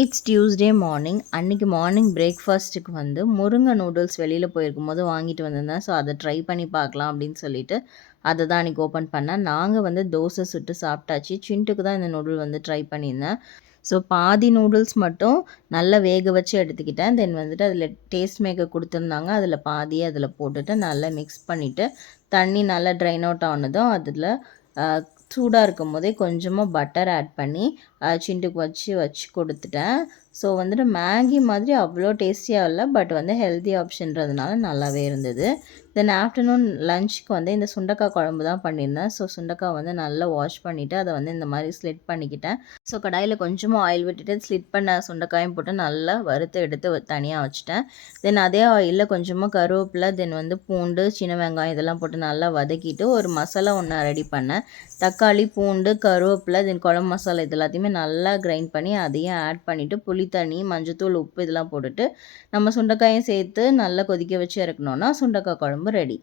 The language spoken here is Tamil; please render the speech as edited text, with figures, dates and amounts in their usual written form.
It's Tuesday morning. அன்றைக்கி மார்னிங் பிரேக்ஃபாஸ்ட்டுக்கு வந்து முருங்கை நூடுல்ஸ் வெளியில் போயிருக்கும்போது வாங்கிட்டு வந்திருந்தேன். ஸோ அதை ட்ரை பண்ணி பார்க்கலாம் அப்படின்னு சொல்லிட்டு அதை தான் அன்றைக்கி ஓப்பன் பண்ணேன். நாங்கள் வந்து தோசை சுட்டு சாப்பிட்டாச்சு. சின்ட்டுக்கு தான் இந்த நூடுல் வந்து ட்ரை பண்ணியிருந்தேன். ஸோ பாதி நூடுல்ஸ் மட்டும் நல்லா வேக வச்சு எடுத்துக்கிட்டேன். தென் வந்துட்டு அதில் டேஸ்ட் மேக்கர் கொடுத்துருந்தாங்க. அதில் பாதியை அதில் போட்டுட்டு நல்லா மிக்ஸ் பண்ணிவிட்டு தண்ணி நல்லா ட்ரைன் அவுட் ஆனதும் அதில் சூடாக இருக்கும் போதே கொஞ்சமாக பட்டர் ஆட் பண்ணி சின்ட்டுக்கு வச்சு கொடுத்துட்டேன். ஸோ வந்துட்டு மேகி மாதிரி அவ்வளோ டேஸ்டியாக இல்லை, பட் வந்து ஹெல்த்தி ஆப்ஷன்றதுனால நல்லாவே இருந்தது. தென் ஆஃப்டர்நூன் லஞ்சுக்கு வந்து இந்த சுண்டக்காய் குழம்பு தான் பண்ணியிருந்தேன். ஸோ சுண்டக்காய் வந்து நல்லா வாஷ் பண்ணிவிட்டு அதை வந்து இந்த மாதிரி ஸ்லிட் பண்ணிக்கிட்டேன். ஸோ கடாயில் கொஞ்சமாக ஆயில் விட்டுட்டு ஸ்லிட் பண்ண சுண்டைக்காயும் போட்டு நல்லா வறுத்து எடுத்து தனியாக வச்சுட்டேன். தென் அதே ஆயிலில் கொஞ்சமாக கருவேப்பிலை, தென் வந்து பூண்டு, சின்ன வெங்காயம் இதெல்லாம் போட்டு நல்லா வதக்கிட்டு ஒரு மசாலா ஒன்று ரெடி பண்ணேன். தக்காளி, பூண்டு, கருவேப்பிலை, தென் குழம்பு மசாலா இது எல்லாத்தையுமே நல்லா கிரைண்ட் பண்ணி அதையும் ஆட் பண்ணிவிட்டு புளித்தண்ணி, மஞ்சத்தூள், உப்பு இதெல்லாம் போட்டுட்டு நம்ம சுண்டைக்காயும் சேர்த்து நல்லா கொதிக்க வச்சு இறக்கணுன்னா சுண்டைக்காய் குழம்பு ரெடி.